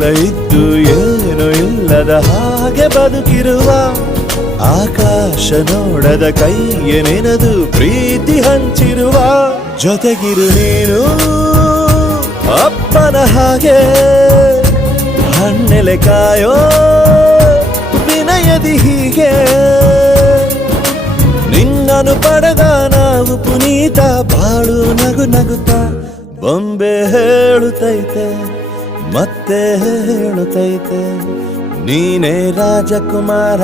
ಎಲ್ಲ ಇದ್ದು ಏನು ಇಲ್ಲದ ಹಾಗೆ ಬದುಕಿರುವ ಆಕಾಶ ನೋಡದ ಕೈಯೇ ನೆನೆದು ಪ್ರೀತಿ ಹಂಚಿರುವ ಜೊತೆಗಿರು ನೀನು ಅಪ್ಪನ ಹಾಗೆ ಹಣ್ಣೆಲೆ ಕಾಯೋ ವಿನಯದಿ ಹೀಗೆ ನಿನ್ನನು ಪಡೆದ ನಾವು ಪುನೀತ ಬಾಳು ನಗು ನಗುತ್ತಾ ಬೊಂಬೆ ಹೇಳುತ್ತೈತೆ ಮತ್ತೆ ಹೇಳುತ್ತೈತೆ ನೀನೇ ರಾಜಕುಮಾರ.